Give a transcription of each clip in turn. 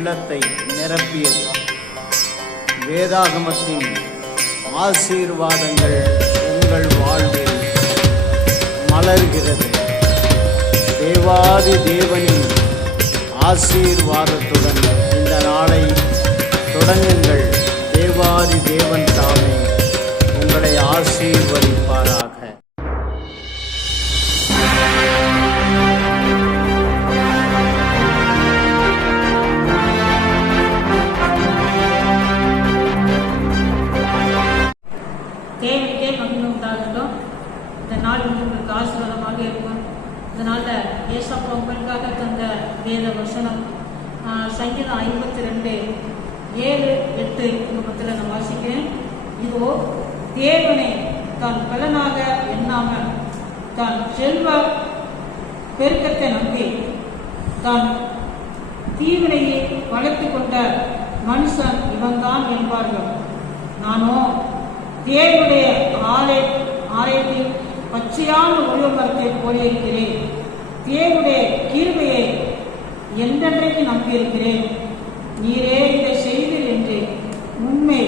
உள்ளத்தை நிரப்பியது. வேதாகமத்தின் ஆசீர்வாதங்கள் உங்கள் வாழ்வில் மலர்கிறது. தேவாதி தேவனின் ஆசீர்வாதத்துடன் இந்த நாளை தொடங்குங்கள். தேவாதி தேவன் தாமே உங்களை ஆசீர்வதிப்பாராக. அதனால ஏசப்பா உங்களுக்காக தந்த வேத வசனம் சங்கீதம் ஐம்பத்தி ரெண்டு ஏழு எட்டு குடும்பத்தில் பத்தில் நான் வாசிக்கிறேன். இதோ தேவனை தான் பலனாக எண்ணாமல் தான் செல்வ பெருக்கத்தை நம்பி தான் தீவினையை வளர்த்து கொண்ட மனுஷன் இவன்தான் என்பார்கள். நானோ தேவனுடைய ஆலை ஆலயத்தில் பச்சையான ஒளிவமரத்தை போலியிருக்கிறேன் தேவனுடைய கிருபையை என்றென்றைக்கு நம்பியிருக்கிறேன். நீரே இதை செய்தீர் என்று உண்மை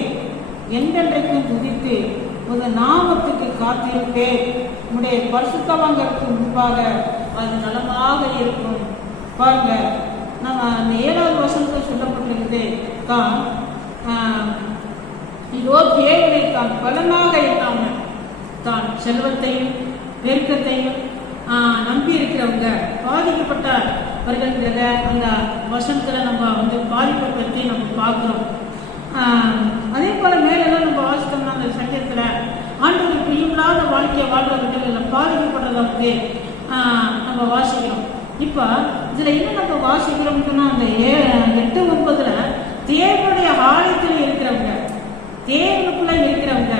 என்றென்றைக்கும் துதித்து உமது நாமத்துக்கு காத்திருப்பேன். உடைய பரிசுத்தவங்களுக்கு முன்பாக அது நலமாக இருக்கும். பாருங்க நம்ம அந்த ஏழாவது வசனத்தை சொல்லப்பட்டிருக்குது. தான் இதோ தேவனை தான் பலனாக இல்லாமல் தான் செல்வத்தையும் பெருக்கத்தையும் நம்பி இருக்கிறவங்க பாதிக்கப்பட்டவர்கள்ங்கிறத அந்த வசனத்தில் நம்ம வந்து பாதிப்பை பற்றி நம்ம பார்க்குறோம். அதே போல் மேலெல்லாம் நம்ம வாசித்தோம்னா அந்த சங்கத்தில் ஆண்டவர் பிரியமில்லாத வாழ்க்கையை வாழ்றவர்கள் பாதிக்கப்படுறத வந்து நம்ம வாசிக்கிறோம். இப்போ இதில் என்ன நம்ம வாசிக்கிறோம்னா அந்த ஏ எட்டு ஒன்பதுல தேவனுடைய ஆலயத்தில் இருக்கிறவங்க தேவனுக்குள்ள இருக்கிறவங்க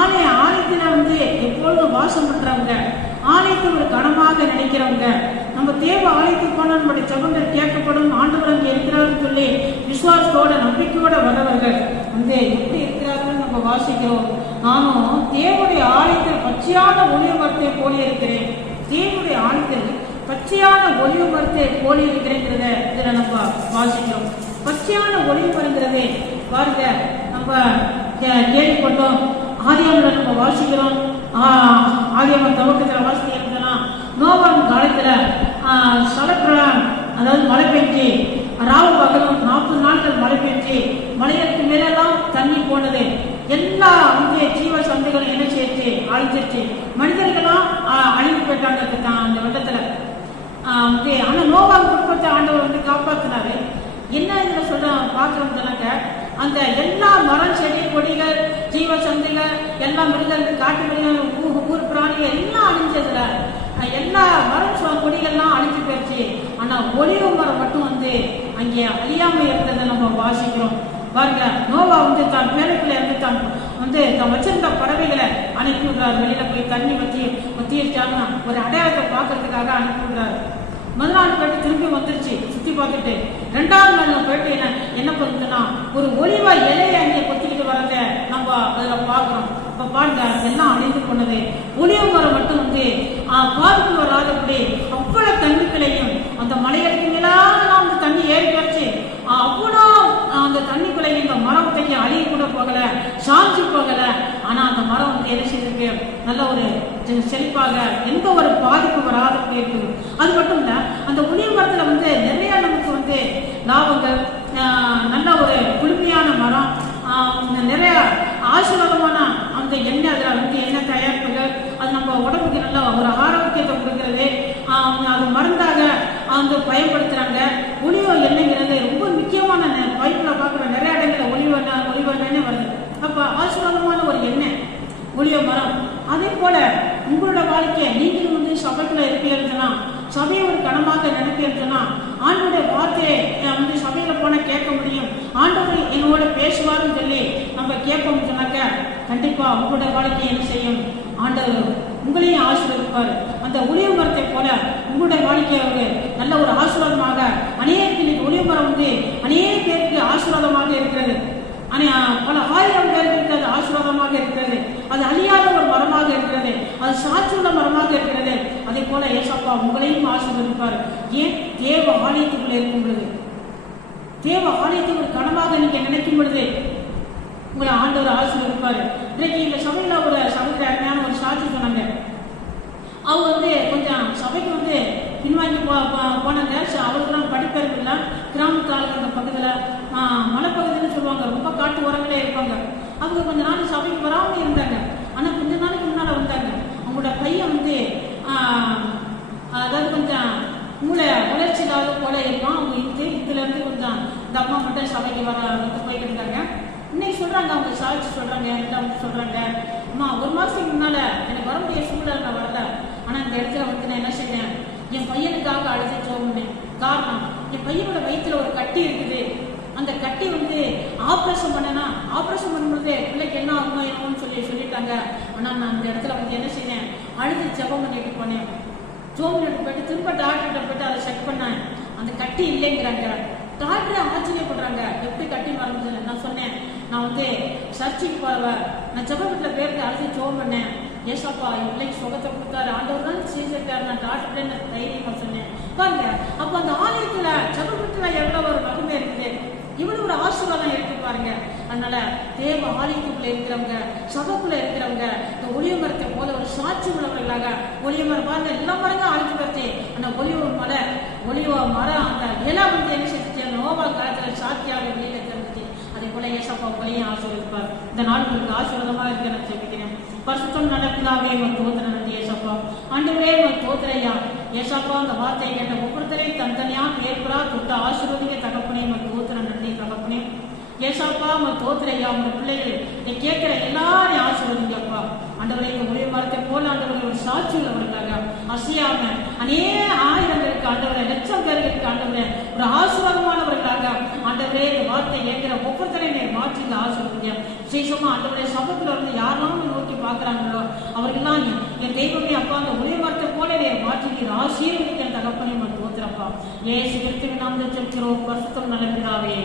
ஆலய ஆலயத்தில் வந்து எப்பொழுதும் வாசம் பண்றவங்க ஆலயத்தை ஒரு கனமாக நினைக்கிறவங்க நம்ம தேவ ஆலயத்துக்கு போனால் நம்முடைய ஜபங்கள் கேட்கப்படும் ஆண்டவர் அங்கே இருக்கிறார்னு சொல்லி விசுவாசத்தோட நம்பிக்கையோட வரவர்கள் வந்து எப்படி இருக்கிறார்கள் நம்ம வாசிக்கிறோம். நானும் தேவனுடைய ஆலயத்தில் பச்சையான ஒளிவு மரத்தை போலி இருக்கிறேன் தேவனுடைய ஆலயத்தில் பச்சையான ஒளிவு மரத்தை போலி இருக்கிறேங்கிறத இதில் நம்ம வாசிக்கிறோம். பச்சையான ஒளிவு மரங்கிறதே பாருங்க நம்ம கே- கேள்விப்பட்டோம். ஆரியாவில் நம்ம வாசிக்கிறோம். ஆஹ், துவக்கத்தில் துவக்கத்தில் வாசிக்கிறதுனா நோவான் காலத்தில் சலப்பிரம் அதாவது மழை பெஞ்சு ராவு பகலும் நாற்பது நாட்கள் மழை பெஞ்சு மலைகளுக்கு மேலெல்லாம் தண்ணி போனது. எல்லா வந்து ஜீவ சந்தைகளும் என்ன செய்யச்சு அழிஞ்சிருச்சு. மனிதர்கள்லாம் அழிந்து போயிட்டாங்க அந்த அந்த வெள்ளத்தில். வந்து ஆனா நோவா குடும்பத்தை ஆண்டவர் வந்து காப்பாற்றினாரு என்ன இதுல சொல்ற பாக்குறோம்னாக்க அந்த எல்லா மரம் செடி கொடிகள் ஜீவசந்திகள் எல்லா மிருகங்கள் காட்டு மிருகங்கள் ஊர் பிராணிகள் எல்லாம் அழிஞ்சதுல. எல்லா மரம் கொடிகள்லாம் அழிஞ்சு போயிடுச்சு. ஆனா ஒளிவு மரம் மட்டும் வந்து அங்கே அழியாம இருந்ததை நம்ம வாசிக்கிறோம். பாருங்க நோவா வந்து தான் பேருக்குள்ள இருந்து தான் வந்து தான் வச்சிருந்த பறவைகளை அனுப்பி விடுறாரு. வெளியில போய் தண்ணி வச்சு வத்திருச்சாங்கன்னா ஒரு அடையாளத்தை பார்க்கறதுக்காக அனுப்பி விடுறாரு. முதல் நாள் போயிட்டு திரும்பி வந்துருச்சு. பார்த்துட்டு ரெண்டாவது நாள் போயிட்டு என்ன என்ன பண்ணுதுன்னா ஒரு ஒளிவா இலையை அங்கே கொத்திக்கிட்டு வரத நம்ம அதுல பார்க்குறோம். இப்போ பாருங்க எல்லாம் அழிந்து போனது. ஒளிவ மரம் மட்டும் வந்து பாதிப்பு வராதபடி அவ்வளோ தண்ணிக்குள்ளையும் அந்த மலையடிக்கு மேலாம் அந்த தண்ணி ஏறி வச்சு அவ்வளோ அந்த தண்ணிக்குள்ளே இந்த மரம் தைக்க அழிய கூட போகலை சாஞ்சி போகலை. ஆனா அந்த மரம் வந்து என்ன செய்திருக்கு? நல்ல ஒரு செழிப்பாக எந்த ஒரு பாதிப்பு வராதபடி இருக்குது அது மட்டும் இல்ல அந்த புளிய மரத்துல வந்து நிறைய நமக்கு வந்து லாபங்கள் நல்ல ஒரு குளுமையான மரம் நிறைய ஆசீர்வாதமான அந்த எண்ணெய் அதில் வந்து எண்ணெய் தயாரிப்புகள் அது நம்ம உடம்புக்கு நல்ல ஒரு ஆரோக்கியத்தை கொடுக்கிறது. அது மருந்தாக வந்து பயன்படுத்துறாங்க ஒளிவ எண்ணெய்ங்கிறது ரொம்ப முக்கியமான நெ- பைப்புல பார்க்குற நிறைய இடங்களில் ஒளிவ எண்ணெய் ஒளிவ எண்ணெய் வருது அப்போ ஆசீர்வாதமான ஒரு எண்ணெய் ஒளிவ மரம் அதே போல உங்களோட நீங்கள் வந்து சபைக்குள்ள இருப்பீர்கள்னா சபையை ஒரு கனமாக நினைப்பீர்கள்னா ஆண்டோடைய வார்த்தையை வந்து சபையில போனா கேட்க முடியும். ஆண்டவர் என்னோட பேசுவார்னு சொல்லி நம்ம கேட்போம் சொன்னாக்க கண்டிப்பா உங்களோட வாழ்க்கையை என்ன செய்யும்? ஆண்டவர் உங்களையும் ஆசீர்வதிப்பார். அந்த ஒளிவு மரத்தை போல உங்களுடைய வாழ்க்கையை ஒரு நல்ல ஒரு ஆசீர்வாதமாக அநேக ஒளிவு மரம் வந்து அநேக பேருக்கு ஆசீர்வாதமாக இருக்கிறது ஆனா பல ஆயிரம் பேருக்கு அது ஆசீர்வாதமாக இருக்கிறது அது அழியாத ஒரு மரமாக இருக்கிறது அது சாட்சியுள்ள மரமாக இருக்கிறது அதே போல ஏசப்பா உங்களையும் ஆசீர்வதிப்பார். ஏன்? தேவ ஆலயத்துக்குள்ள இருக்கும் பொழுது. தேவ ஆலயத்தை ஒரு கனமாக நீங்க நினைக்கும் பொழுது உங்களை ஆண்டவர் ஆசீர்வதிப்பார். இன்றைக்கு இந்த சபையில ஒரு சபைக்கு அருமையான ஒரு சாட்சி சொன்னாங்க. அவங்க வந்து கொஞ்சம் சபைக்கு வந்து பின்வாங்கி போ போனாங்க. அவருக்குலாம் அவங்களுக்குலாம் படிப்பறிவு இல்லை. கிராமத்து அந்த பக்கத்தில் மலைப்பகுதின்னு சொல்லுவாங்க. ரொம்ப காட்டு ஓரங்களே இருப்பாங்க. அவங்க கொஞ்ச நாள் சபைக்கு வராமல் இருந்தாங்க. ஆனால் கொஞ்ச நாளைக்கு முன்னால் வந்தாங்க. அவங்களோட பையன் வந்து அதாவது கொஞ்சம் மூளை வளர்ச்சி இல்லாத போல அவங்க இது இதுல இருந்து கொஞ்சம் இந்த அம்மா மட்டும் சபைக்கு வர வந்து போயிட்டு இருந்தாங்க இன்னைக்கு சொல்றாங்க அவங்க சாதிச்சு சொல்றாங்க என்கிட்ட வந்து சொல்றாங்க. அம்மா ஒரு மாசத்துக்கு முன்னால எனக்கு வர முடிய சூழ்நிலை நான் வரல. ஆனா இந்த இடத்துல வந்து நான் என்ன செஞ்சேன் என் பையனுக்காக அழுது சோமுனேன் காரணம் என் பையனோட வயிற்றுல ஒரு கட்டி இருக்குது. அந்த கட்டி வந்து ஆப்ரேஷன் பண்ணனா ஆப்ரேஷன் பண்ணும்போது பிள்ளைக்கு என்ன ஆகுமோ என்னமோன்னு சொல்லி சொல்லிட்டாங்க. ஆனா நான் அந்த இடத்துல வந்து என்ன செஞ்சேன் அழுது ஜபம் பண்ணிட்டு போனேன். ஜோம்லெட் போயிட்டு திரும்ப டாக்டர்கிட்ட போயிட்டு அதை செக் பண்ணேன். அந்த கட்டி இல்லைங்கிறாங்க. டாக்டர் ஆச்சரியப்படுறாங்க. எப்படி கட்டி மறந்தது நான் சொன்னேன். நான் வந்து சர்ச்சுக்கு போவேன் நான் ஜப வீட்டில் பேருக்கு அழுது ஜோம் பண்ணேன். ஏசப்பா என் பிள்ளைக்கு சுகத்தை கொடுத்தாரு. ஆண்டவர் தான் செஞ்சிருக்காரு நான் டாக்டர் நான் தைரியமா சொன்னேன். பாருங்க அப்போ அந்த ஆலயத்தில் ஜப வீட்டில் எவ்வளோ ஒரு மகிமை இருக்குது. இவ்வளவு ஒரு ஆசீர்வாதம் இருக்கு பாருங்க. அதனால தேவ ஆலயத்துக்குள்ள இருக்கிறவங்க சபைக்குள்ள இருக்கிறவங்க இந்த ஒளிய மரத்தை போல ஒரு சாட்சி உள்ளவர்களாக ஒளிய மரம் பாருங்க எல்லா மரங்களும் அழிஞ்சு பற்றி அந்த ஒளிவ மலை ஒளிவ மரம் அந்த இலை வந்து என்ன செஞ்சு அந்த நோபா காலத்துல சாட்சியாக வெளியில தெரிஞ்சுச்சு அதே போல ஏசப்பா உங்களையும் ஆசீர்வதிப்பார். இந்த நாள் உங்களுக்கு ஆசீர்வாதமாக இருக்க நான் ஜெபிக்கிறேன். பரிசுத்தம் நடப்பிதாவே உங்கள் தோத்திர நன்றி ஏசப்பா. ஆண்டவரே உங்கள் தோத்திரையா ஏசப்பா அந்த வார்த்தையை கேட்ட ஒவ்வொருத்தரையும் தனித்தனியா ஏற்படா தொட்ட ஆசீர்வதிக்க தகப்பனே உங்கள் தோத்திர நன்றி தகப்பனே. ஏசாப்பா உங்கள் தோத்திரையா உங்க பிள்ளைகள் நீ கேட்கிற எல்லாரையும் ஆசீர்வதிங்கப்பா. ஆண்டவரை இந்த ஒரே மரத்தை போல ஆண்டவரை ஒரு சாட்சி உள்ளவர்களாக அசையாம அநேக ஆயிரங்களுக்கு ஆண்டவரை லட்சம் பேர்களுக்கு ஆண்டவரை ஒரு ஆசீர்வாதமானவர்களாக ஆண்டவரே இந்த வார்த்தை ஏற்கிற ஒவ்வொருத்தரையும் நீர் மாற்றி இந்த ஆசீர்வதிங்க. விசேஷமா ஆண்டவரே சமூகத்தில் இருந்து யாரெல்லாம் நோக்கி பார்க்குறாங்களோ அவர்கள்லாம் என் என் தெய்வமே அப்பா அந்த ஒரே வார்த்தை போல நீர் மாற்றி நீர் ஆசீர்வதிக்க தகப்பனையும் உங்கள் தோத்திரப்பா ஏசு கிறிஸ்துவின் நாமத்தில் ஜெபிக்கிறோம் பரிசுத்தம் நல்ல பிதாவே.